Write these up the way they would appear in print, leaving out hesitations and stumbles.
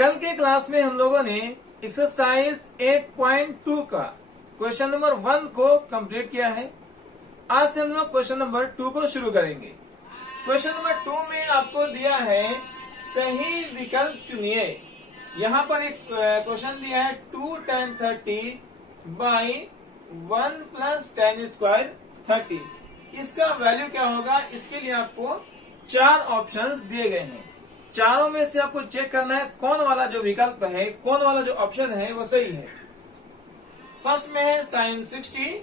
कल के क्लास में हम लोगों ने एक्सरसाइज 8.2 का क्वेश्चन नंबर 1 को कंप्लीट किया है। आज से हम लोग क्वेश्चन नंबर 2 को शुरू करेंगे। क्वेश्चन नंबर 2 में आपको दिया है सही विकल्प चुनिए। यहाँ पर एक क्वेश्चन दिया है 2 tan 30 by 1 plus tan square 30। इसका वैल्यू क्या होगा, इसके लिए आपको 4 ऑप्शंस दिए गए हैं। चारों में से आपको चेक करना है कौन वाला जो विकल्प है, कौन वाला जो ऑप्शन है वो सही है। फर्स्ट में है sin 60,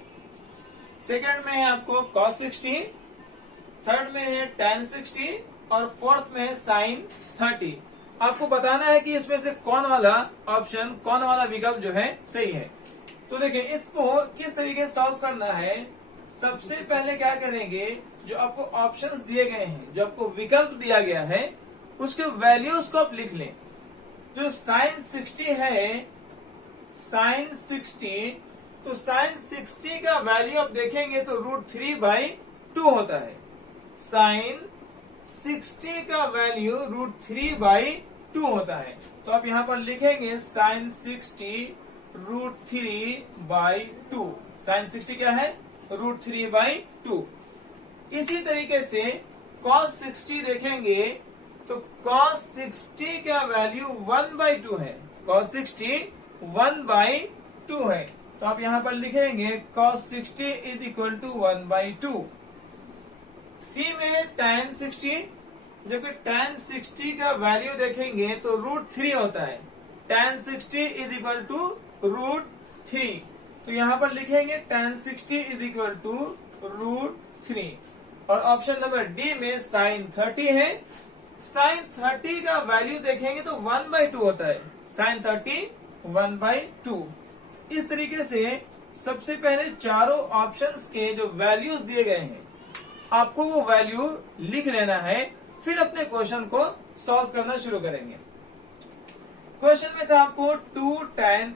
सेकंड में है आपको cos 60, थर्ड में है tan 60 और फोर्थ में है sin 30। आपको बताना है कि इसमें से कौन वाला ऑप्शन, कौन वाला विकल्प जो है सही है। तो देखिए इसको किस तरीके से सॉल्व करना है। सबसे पहले क्या करेंगे, जो आपको ऑप्शंस दिए गए हैं, जो आपको विकल्प दिया गया है, उसके वैल्यूज को आप लिख लें। जो sin 60 है, sin 60, तो sin 60 का वैल्यू आप देखेंगे तो √3/2 होता है। sin 60 का वैल्यू √3/2 होता है। तो आप यहाँ पर लिखेंगे sin 60 √3/2। sin 60 क्या है, √3/2। इसी तरीके से cos 60 देखेंगे तो cos 60 का वैल्यू 1/2 है। cos 60 1/2 है। तो आप यहाँ पर लिखेंगे cos 60 = 1/2। सी में है tan 60, जबकि tan 60 का वैल्यू देखेंगे तो √3 होता है। tan 60 = √3। तो यहाँ पर लिखेंगे tan 60 = √3। और ऑप्शन नंबर डी में sin 30 है। sin 30 का वैल्यू देखेंगे तो 1/2 होता है। sin 30 1/2। इस तरीके से सबसे पहले चारों ऑप्शंस के जो वैल्यूज दिए गए हैं, आपको वो वैल्यू लिख लेना है, फिर अपने क्वेश्चन को सॉल्व करना शुरू करेंगे। क्वेश्चन में था आपको 2 tan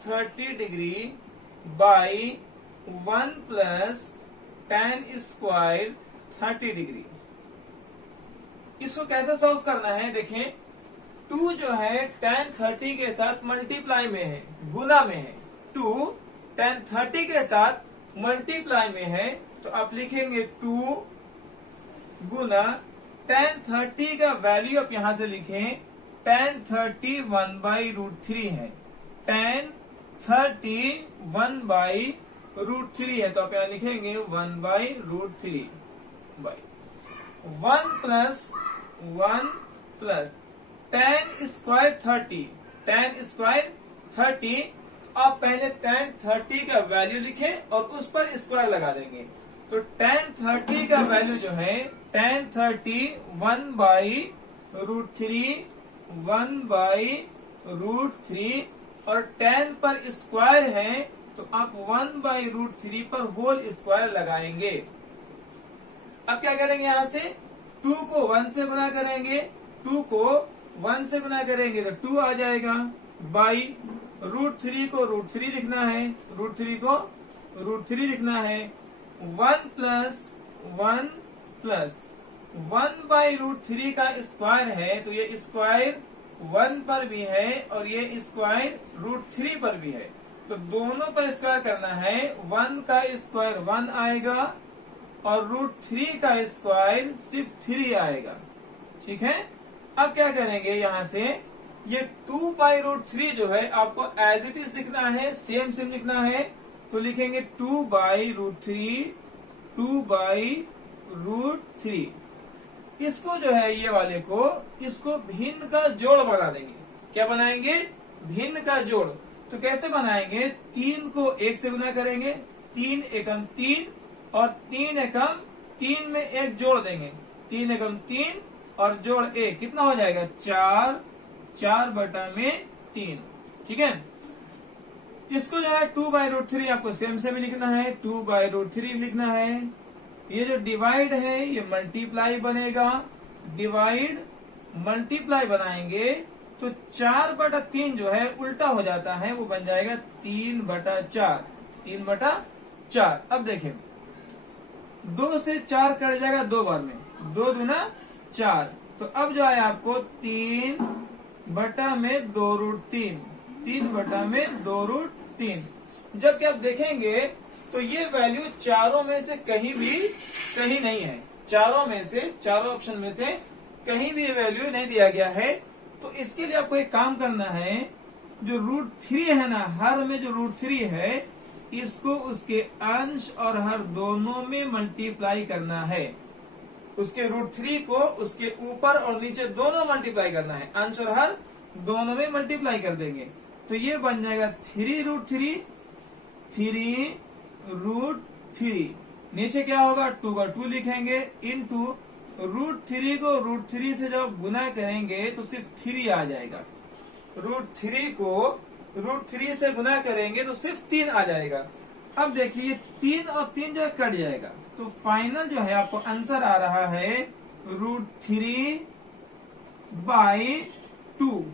30 degree by 1 plus tan square 30 degree. इसको कैसे सॉल्व करना है, देखें 2 जो है tan 30 के साथ मल्टीप्लाई में है, गुना में है। 2 tan 30 के साथ मल्टीप्लाई में है, तो आप लिखेंगे 2 गुना tan 30 का वैल्यू आप यहां से लिखें, tan 30 1/√3 है। tan 30 1/√3 है, तो आप यहां लिखेंगे 1/√3 1 plus 1 plus tan square 30। tan square 30, आप पहले tan 30 का वैल्यू लिखें और उस पर स्क्वायर लगा देंगे। तो tan 30 का वैल्यू जो है, tan 30 1/√3 और tan पर स्क्वायर है, तो आप 1/√3 पर होल स्क्वायर लगाएंगे। अब क्या करेंगे, यहां से 2 को 1 से गुना करेंगे, 2 को 1 से गुना करेंगे तो 2 आ जाएगा, बाई √3 को √3 लिखना है, √3 को √3 लिखना है। 1 प्लस 1 प्लस 1/√3 का स्क्वायर है, तो ये स्क्वायर 1 पर भी है और ये स्क्वायर √3 पर भी है, तो दोनों पर स्क्वायर करना है। 1 का स्क्वायर 1 आएगा और √3 का स्क्वायर सिर्फ 3 आएगा। ठीक है। अब क्या करेंगे, यहां से ये 2/√3 जो है आपको एज इट इज लिखना है, सेम लिखना है। तो लिखेंगे 2/√3 2/√3। इसको जो है, ये वाले को, इसको भिन्न का जोड़ बना देंगे। क्या बनाएंगे, भिन्न का जोड़। तो कैसे बनाएंगे, 3 को 1 से गुना करेंगे, 3 एकम 3 और 3 एकम 3 में 1 जोड़ देंगे, 3 एकम 3 और जोड़ 1 कितना हो जाएगा, 4/3। ठीक है। इसको जो है 2/√3 आपको सेम भी लिखना है, 2/√3 लिखना है। ये जो डिवाइड है ये मल्टीप्लाई बनेगा, डिवाइड मल्टीप्लाई बनाएंगे तो 4/3 जो है उल्टा हो जाता है, वो बन जाएगा 3/4। 3/4। अब देखें 2 से 4 कट जाएगा 2 बार में, 2 दूना 4, तो अब जो है आपको 3/2√3, 3/2√3। जबकि आप देखेंगे तो ये वैल्यू चारों में से कहीं भी सही नहीं है। चारों ऑप्शन में से कहीं भी वैल्यू नहीं दिया गया है। तो इसके लिए आपको एक काम करना है, जो √3 है ना, हर में जो √3 है इसको उसके अंश और हर दोनों में मल्टीप्लाई करना है। उसके √3 को उसके ऊपर और नीचे दोनों मल्टीप्लाई करना है, अंश और हर दोनों में मल्टीप्लाई कर देंगे। तो ये बन जाएगा 3√3, 3√3। नीचे क्या होगा, 2 का 2 लिखेंगे, इनटू √3 को √3 से जब गुना करेंगे तो सिर्फ 3 आ जाएगा। √3 को √3 से गुना करेंगे तो सिर्फ 3 आ जाएगा। अब देखिए 3 और 3 जो है कट जाएगा, तो फाइनल जो है आपको आंसर आ रहा है √3/2।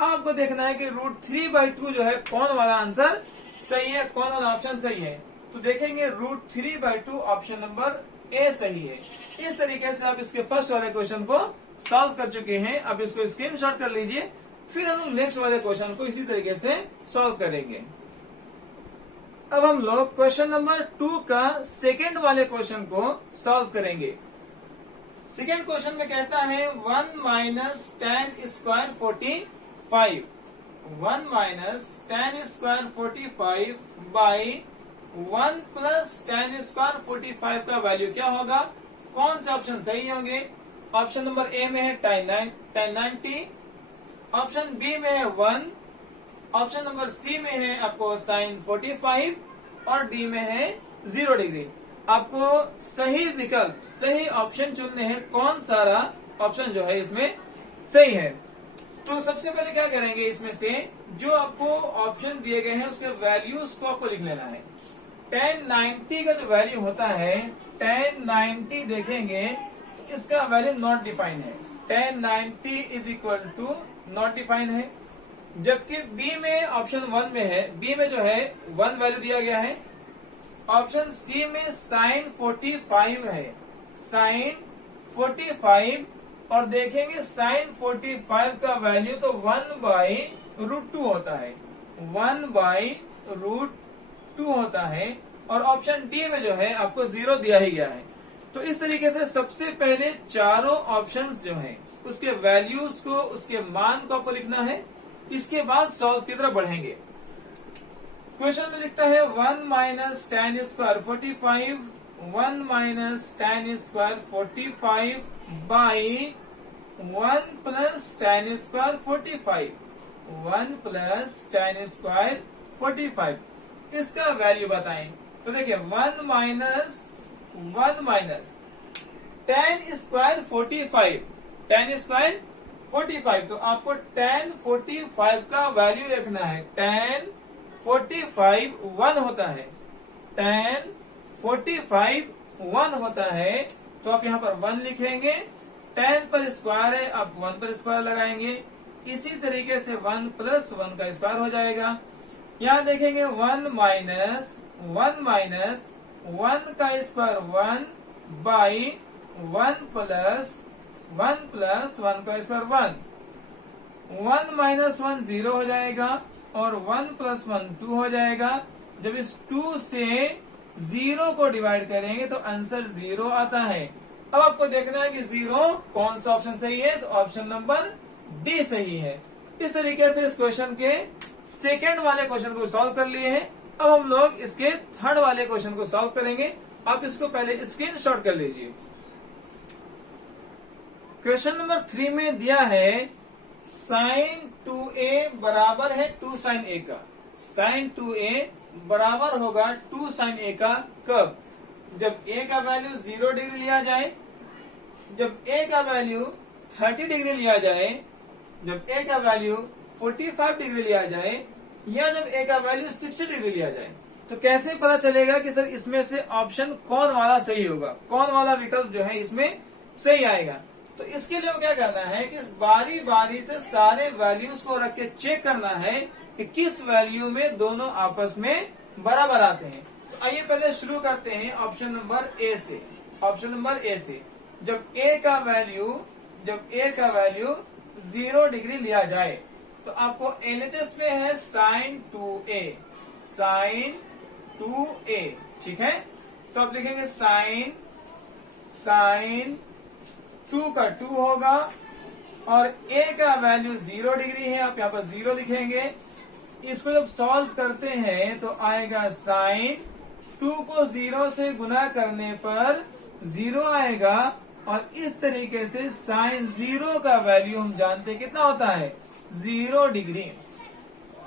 आपको देखना है कि √3/2 जो है कौन वाला आंसर सही है, कौन वाला ऑप्शन सही है। तो देखेंगे √3/2 ऑप्शन नंबर ए सही है। इस तरीके से आप इसके फर्स्ट वाले क्वेश्चन को सॉल्व कर चुके हैं। अब इसको स्क्रीनशॉट कर लीजिए, फिर हम लोग नेक्स्ट वाले क्वेश्चन को इसी तरीके से सॉल्व करेंगे। अब हम लोग क्वेश्चन नंबर 2 का सेकेंड वाले क्वेश्चन को सॉल्व करेंगे। सेकेंड क्वेश्चन में कहता है 1 - tan² 45, 1 - tan² 45 by 1 + tan² 45 का वैल्यू क्या होगा, कौन से ऑप्शन सही होंगे। ऑप्शन नंबर ए में है tan 90, ऑप्शन बी में है 1, ऑप्शन नंबर सी में है आपको sin 45 और डी में है 0 डिग्री। आपको सही विकल्प, सही ऑप्शन चुनने हैं, कौन सारा ऑप्शन जो है इसमें सही है। तो सबसे पहले क्या करेंगे, इसमें से जो आपको ऑप्शन दिए गए हैं उसके वैल्यूज को आपको लिख लेना है। tan 90 का जो वैल्यू होता है, tan 90 देखेंगे तो इसका वैल्यू नॉट डिफाइन है। tan 90 = नॉट डिफाइन है। जबकि बी में ऑप्शन 1 में है, बी में जो है 1 वैल्यू दिया गया है। ऑप्शन सी में sin 45 है, sin 45, और देखेंगे sin 45 का वैल्यू तो 1/√2 होता है, 1/√2 होता है। और ऑप्शन डी में जो है आपको 0 दिया ही गया है। तो इस तरीके से सबसे पहले चारों ऑप्शंस जो हैं उसके वैल्यूज को, उसके मान को आपको लिखना है। इसके बाद सॉल्व की तरफ बढ़ेंगे। क्वेश्चन में लिखता है 1 - tan² 45, 1 - tan² 45 by 1 + tan² 45, 1 + tan² 45। इसका वैल्यू बताएं। तो देखिए 1 - tan² 45, tan² 45, तो आपको tan 45 का वैल्यू लिखना है। tan 45 1 होता है, tan 45 1 होता है, तो आप यहाँ पर 1 लिखेंगे। tan पर स्क्वायर है, आप 1 पर स्क्वायर लगाएंगे। इसी तरीके से 1 + 1 का स्क्वायर हो जाएगा। यहाँ देखेंगे 1 - 1 का स्क्वायर 1 by 1 + 1 का स्क्वायर 1। 1 - 1 0 हो जाएगा और 1 + 1 2 हो जाएगा। जब इस 2 से 0 को डिवाइड करेंगे तो आंसर 0 आता है। अब आपको देखना है कि 0 कौन सा ऑप्शन सही है, तो ऑप्शन नंबर डी सही है। इस तरीके से इस क्वेश्चन के सेकेंड वाले क्वेश्चन को सॉल्व कर लिए हैं। अब हम लोग इसके थर्ड वाले क्वेश्चन को सॉल्व करेंगे। आप इसको पहले स्क्रीनशॉट कर लीजिए। क्वेश्चन नंबर 3 में दिया है sin 2a बराबर है 2 sin a का। sin 2a बराबर होगा 2 sin a का कब, जब a का वैल्यू 0 डिग्री लिया जाए, जब a का वैल्यू 30 डिग्री लिया जाए, जब a का वैल्यू 45 डिग्री लिया जाए, या जब a का वैल्यू 60 डिग्री लिया जाए। तो कैसे पता चलेगा कि सर इसमें से ऑप्शन कौन वाला सही होगा, कौन वाला विकल्प जो है इसमें सही आएगा। तो इसके लिए क्या करना है कि बारी बारी से सारे वैल्यूज को रख के चेक करना है कि किस वैल्यू में दोनों आपस में बराबर आते हैं। तो आइए पहले शुरू करते हैं ऑप्शन नंबर ए से। ऑप्शन नंबर ए से जब a का वैल्यू जब ए का वैल्यू 0 डिग्री लिया जाए। तो आपको एलएचएस में है sin 2a, sin 2a, ठीक है। तो आप लिखेंगे sin 2 का 2 होगा और a का वैल्यू 0 डिग्री है, आप यहाँ पर 0 लिखेंगे। इसको जब सॉल्व करते हैं तो आएगा sin 2 को 0 से गुना करने पर 0 आएगा और इस तरीके से sin 0 का वैल्यू हम जानते हैं कितना होता है 0 डिग्री।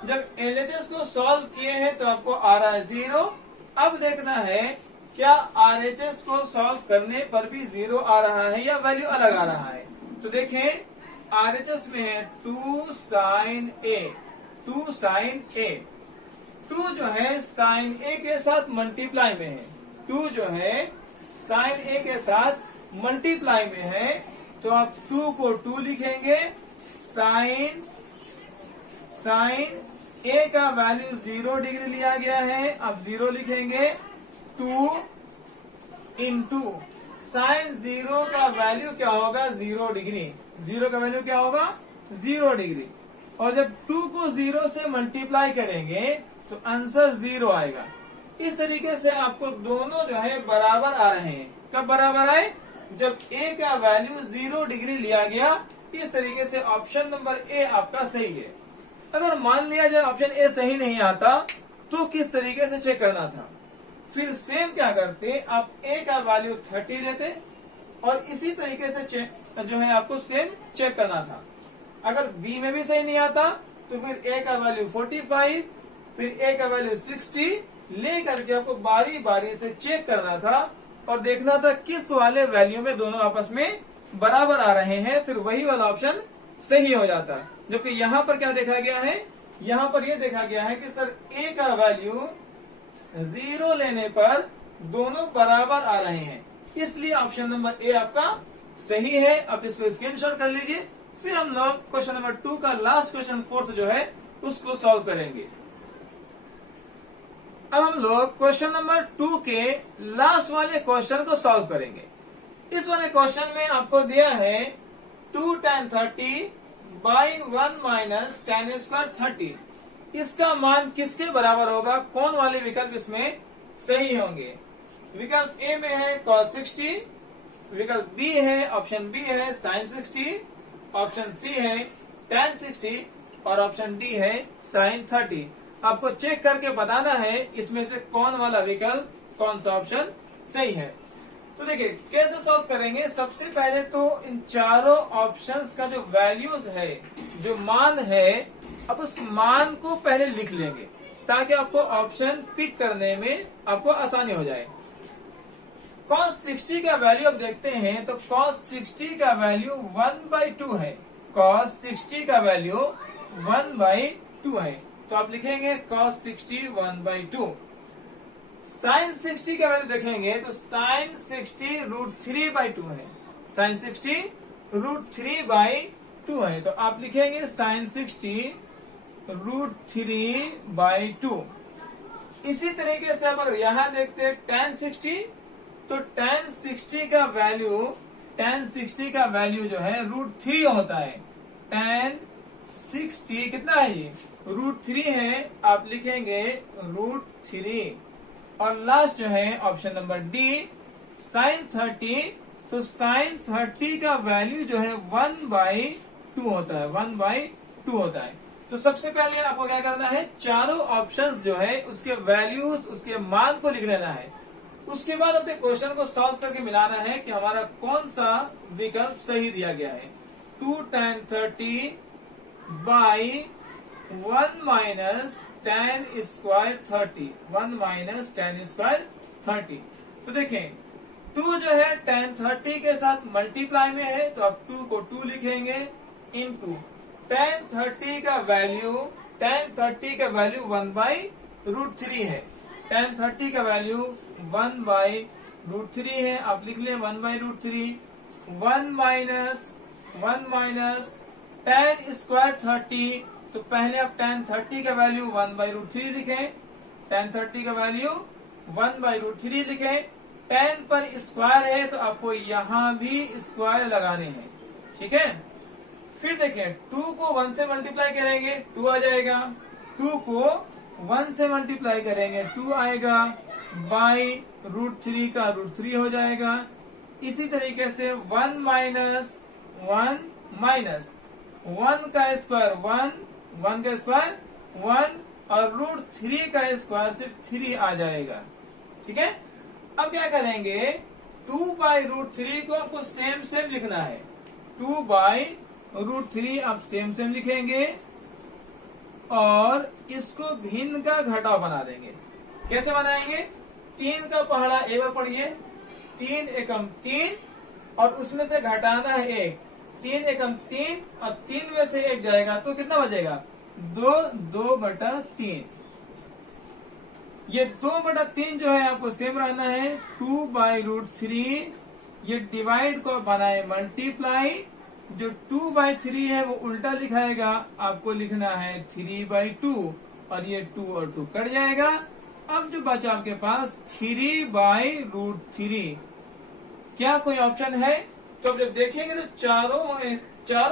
जब एलएचएस को सॉल्व किए हैं तो आपको आ रहा है 0। अब देखना है क्या आरएचएस को सॉल्व करने पर भी 0 आ रहा है या वैल्यू अलग आ रहा है। तो देखें आरएचएस में है 2 sin a, 2 sin a। 2 जो है sin a के साथ मल्टीप्लाई में है, 2 जो है sin a के साथ मल्टीप्लाई में है। तो आप 2 को 2 लिखेंगे, sin a का वैल्यू 0 डिग्री लिया गया है, अब 0 लिखेंगे। 2 इंटू साइन 0 का वैल्यू क्या होगा 0 डिग्री, 0 का वैल्यू क्या होगा 0 डिग्री। और जब 2 को 0 से मल्टीप्लाई करेंगे तो आंसर 0 आएगा। इस तरीके से आपको दोनों जो है बराबर आ रहे हैं। कब बराबर आए? जब a का वैल्यू 0 डिग्री लिया गया। इस तरीके से ऑप्शन नंबर ए आपका सही है। अगर मान लिया जाए ऑप्शन ए सही नहीं आता तो किस तरीके से चेक करना था? फिर सेम क्या करते, आप a का वैल्यू 30 लेते और इसी तरीके से जो है आपको सेम चेक करना था। अगर b में भी सही नहीं आता तो फिर a का वैल्यू 45, फिर a का वैल्यू 60 ले करके आपको बारी बारी से चेक करना था और देखना था किस वाले वैल्यू में दोनों आपस में बराबर आ रहे हैं, फिर वही वाला ऑप्शन सही हो जाता। जबकि यहाँ पर क्या देखा गया है, यहाँ पर यह देखा गया है कि सर a का वैल्यू 0 लेने पर दोनों बराबर आ रहे हैं, इसलिए ऑप्शन नंबर ए आपका सही है। अब इसको स्क्रीनशॉट कर लीजिए। फिर हम लोग क्वेश्चन नंबर 2 का लास्ट क्वेश्चन 4th जो है उसको सॉल्व करेंगे। अब हम लोग क्वेश्चन नंबर 2 के लास्ट वाले क्वेश्चन को सॉल्व करेंगे। इस वाले क्वेश्चन में आपको दिया है 2 tan 30 by 1 minus tan square 30। इसका मान किसके बराबर होगा? कौन वाले विकल्प इसमें सही होंगे? विकल्प ए में है cos 60, विकल्प बी है ऑप्शन बी है sin 60, ऑप्शन सी है tan 60 और ऑप्शन डी है sin 30। आपको चेक करके बताना है इसमें से कौन वाला विकल्प, कौन सा ऑप्शन सही है। तो देखिए कैसे सॉल्व करेंगे। सबसे पहले तो इन चारों ऑप्शंस का जो वैल्यूज है, जो मान है, अब उस मान को पहले लिख लेंगे ताकि आपको ऑप्शन पिक करने में आपको आसानी हो जाए। cos 60 का वैल्यू अब देखते हैं तो cos 60 का वैल्यू 1/2 है। cos 60 का वैल्यू 1/2 है, तो आप लिखेंगे cos 60 1/2। sin 60 का वैल्यू देखेंगे तो sin 60 √3/2 है, sin 60 √3/2 है, तो आप लिखेंगे sin 60 √3/2। इसी तरीके से हम अगर यहाँ देखते हैं tan 60, तो tan 60 का वैल्यू जो है √3 होता है। tan 60 कितना है ये? √3 है, आप लिखेंगे √3। और लास्ट जो है ऑप्शन नंबर डी sin 30, तो sin 30 का वैल्यू जो है 1/2 होता है, 1/2 होता है। तो सबसे पहले आपको क्या करना है, चारों ऑप्शंस जो है उसके वैल्यूज, उसके मान को लिख लेना है। उसके बाद अपने क्वेश्चन को सॉल्व करके मिलाना है कि हमारा कौन सा विकल्प सही दिया गया है। 2 tan 30 by 1 minus tan square 30, 1 minus tan square 30। तो देखें 2 जो है tan 30 के साथ मल्टीप्लाई में है, तो आप 2 को 2 लिखेंगे इनटू tan 30 का वैल्यू 1/√3 है। tan 30 का वैल्यू 1/√3 है, आप लिख लें 1/√3। 1 माइनस tan स्क्वायर 30, तो पहले आप tan 30 का वैल्यू 1/√3 लिखें, tan 30 का वैल्यू 1/√3 लिखें। tan पर स्क्वायर है तो आपको यहाँ भी स्क्वायर लगाने हैं, ठीक है। फिर देखें 2 को 1 से मल्टीप्लाई करेंगे 2 आ जाएगा, 2 को 1 से मल्टीप्लाई करेंगे 2 आएगा, बाई √3 का √3 हो जाएगा। इसी तरीके से 1 माइनस 1 का स्क्वायर 1 का स्क्वायर 1 और √3 का स्क्वायर सिर्फ 3 आ जाएगा, ठीक है। अब क्या करेंगे 2 बाई √3 को आपको सेम लिखना है, 2 बाई √3 आप सेम लिखेंगे और इसको भिन्न का घटाव बना देंगे। कैसे बनाएंगे, 3 का पहाड़ा एक बार पढ़िए, 3 एकम 3 और उसमें से घटाना है 1, 3 एकम 3 और 3 में से 1 जाएगा तो कितना बचेगा 2/3। ये 2/3 जो है आपको सेम रहना है, 2 बाई √3 ये डिवाइड को बनाए मल्टीप्लाई, जो 2/3 है वो उल्टा लिखाएगा, आपको लिखना है 3/2 और ये 2 और 2 कट जाएगा। अब जो बचा आपके पास 3 बाई √3, क्या कोई ऑप्शन है? तो जब देखेंगे तो चारों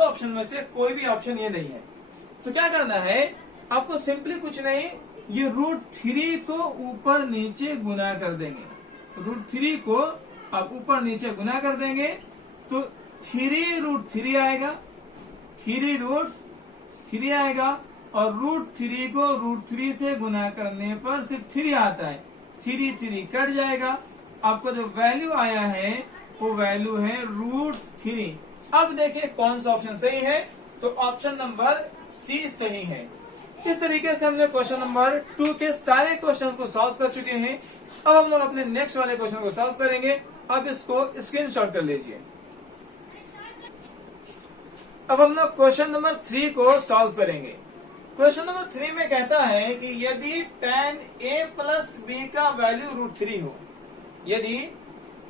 ऑप्शन में से कोई भी ऑप्शन ये नहीं है। तो क्या करना है आपको, सिंपली कुछ नहीं, ये √3 को ऊपर नीचे गुना कर देंगे, √3 को आप ऊपर नीचे गुना कर देंगे तो 3√3 आएगा, 3√3 आएगा और √3 को √3 से गुना करने पर सिर्फ 3 आता है, 3 कट जाएगा। आपको जो वैल्यू आया है वो वैल्यू है √3। अब देखिए कौन सा ऑप्शन सही है, तो ऑप्शन नंबर सी सही है। इस तरीके से हमने क्वेश्चन नंबर 2 के सारे क्वेश्चन को सॉल्व कर चुके हैं। अब हम लोग अपने नेक्स्ट वाले क्वेश्चन को सॉल्व करेंगे। अब इसको स्क्रीनशॉट कर लीजिए। अब हम लोग क्वेश्चन नंबर 3 को सॉल्व करेंगे। क्वेश्चन नंबर 3 में कहता है कि यदि tan a प्लस b का वैल्यू √3 हो, यदि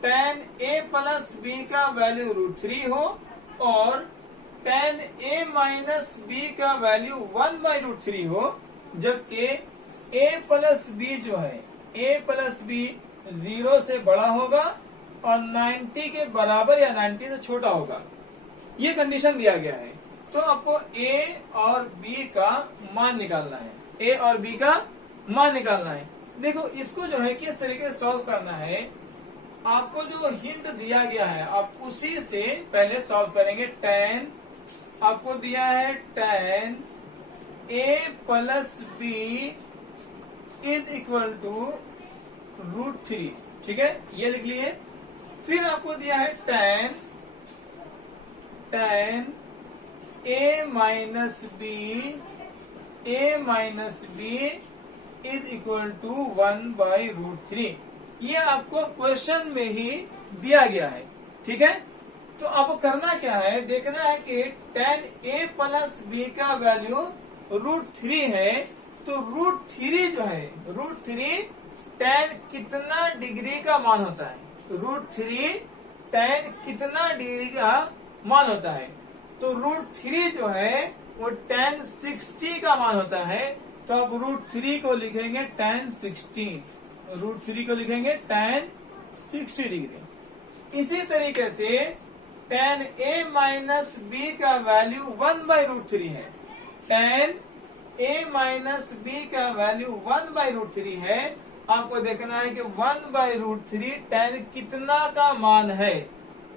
tan a प्लस b का वैल्यू √3 हो और tan a माइनस b का वैल्यू 1/√3 हो, जबकि a प्लस b जो है a प्लस b 0 से बड़ा होगा और 90 के बराबर या 90 से छोटा होगा, ये कंडीशन दिया गया है। तो आपको a और b का मान निकालना है, a और b का मान निकालना है। देखो इसको जो है किस तरीके से सॉल्व करना है, आपको जो हिंट दिया गया है आप उसी से पहले सॉल्व करेंगे। tan आपको दिया है tan a plus b is equal to √3, ठीक है, ये लिख लिए। फिर आपको दिया है tan a minus b is equal to 1/√3, ये आपको क्वेश्चन में ही दिया गया है, ठीक है। तो आपको करना क्या है, देखना है कि tan a प्लस b का वैल्यू √3 है, तो √3 जो है √3 tan कितना डिग्री का मान होता है, √3 tan कितना डिग्री का मान होता है, तो √3 जो है वो tan 60 का मान होता है। तो आप √3 को लिखेंगे tan 60, √3 को लिखेंगे tan 60 डिग्री। इसी तरीके से tan a माइनस b का वैल्यू 1/√3 है, tan a माइनस b का वैल्यू 1/√3 है। आपको देखना है कि 1/√3 tan कितना का मान है,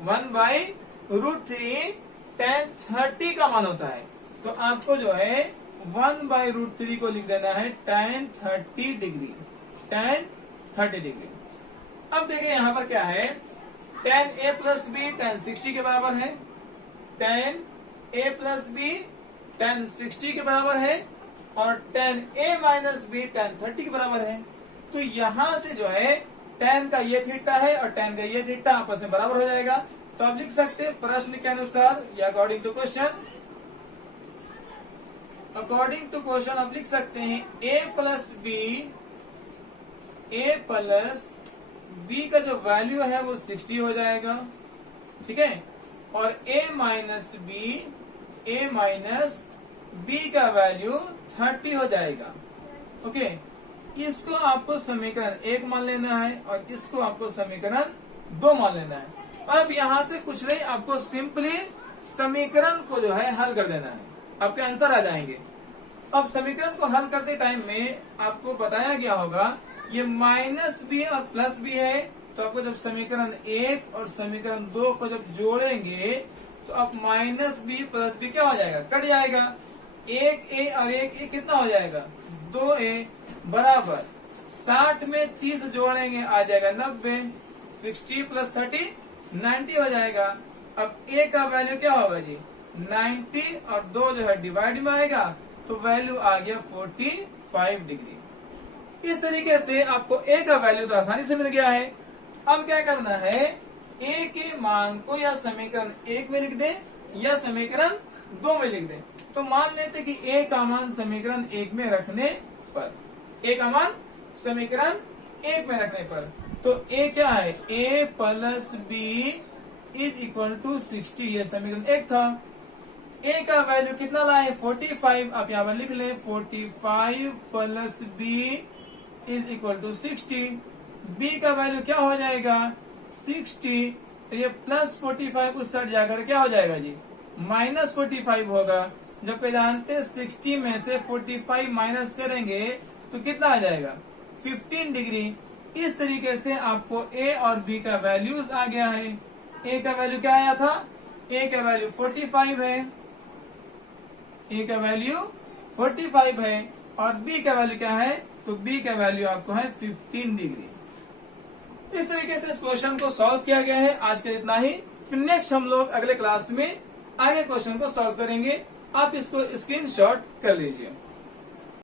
1/√3 tan 30 का मान होता है। तो आपको जो है 1/√3 को लिख देना है tan 30 डिग्री, tan 30 डिग्री। अब देखिए यहाँ पर क्या है, tan a plus b tan 60 के बराबर है, tan a plus b tan 60 के बराबर है और tan a minus b tan 30 के बराबर है। तो यहाँ से जो है tan का ये थीटा है और tan का ये थीटा आपस में बराबर हो जाएगा। तो आप लिख सकते हैं प्रश्न के अनुसार या अकॉर्डिंग टू क्वेश्चन, आप लिख सकते हैं a प्लस b का जो वैल्यू है वो 60 हो जाएगा, ठीक है, और a माइनस b का वैल्यू 30 हो जाएगा। ओके, इसको आपको समीकरण 1 मान लेना है और इसको आपको समीकरण 2 मान लेना है। और अब यहाँ से कुछ नहीं, आपको सिंपली समीकरण को जो है हल कर देना है, आपके आंसर आ जाएंगे। अब समीकरण को हल करते टाइम में आपको बताया गया होगा ये माइनस भी और प्लस भी है, तो आपको जब समीकरण 1 और समीकरण 2 को जब जोड़ेंगे तो अब माइनस बी प्लस बी क्या हो जाएगा, कट जाएगा। 1a और 1a कितना हो जाएगा, 2a बराबर 60 में 30 जोड़ेंगे आ जाएगा 90, 60 प्लस 30 90 हो जाएगा। अब a का वैल्यू क्या होगा जी, 90 और 2 जो है डिवाइड में आएगा तो वैल्यू आ गया 45 डिग्री। इस तरीके से आपको a का वैल्यू तो आसानी से मिल गया है। अब क्या करना है, a के मान को या समीकरण 1 में लिख दें या समीकरण 2 में लिख दें। तो मान लेते कि a का मान समीकरण 1 में रखने पर, a का मान समीकरण 1 में रखने पर, तो a क्या है, a plus B is equal to 60, ये समीकरण 1 था। a का वैल्यू कितना लाए, 45, आप यहाँ पर लिख लें 45 plus B is equal to 60। b का वैल्यू क्या हो जाएगा, 60, ये प्लस 45 उस साइड जाकर क्या हो जाएगा जी, माइनस 45 होगा। जबकि जानते 60 में से 45 माइनस करेंगे तो कितना आ जाएगा, 15 डिग्री। इस तरीके से आपको a और b का वैल्यूज आ गया है। a का वैल्यू क्या आया था, a का वैल्यू 45 है, a का वैल्यू 45 है और b का वैल्यू क्या है, तो b का वैल्यू आपको है 15 डिग्री। इस तरीके से इस क्वेश्चन को सॉल्व किया गया है। आज के इतना ही, फिर नेक्स्ट हम लोग अगले क्लास में आगे क्वेश्चन को सॉल्व करेंगे। आप इसको स्क्रीनशॉट कर लीजिए।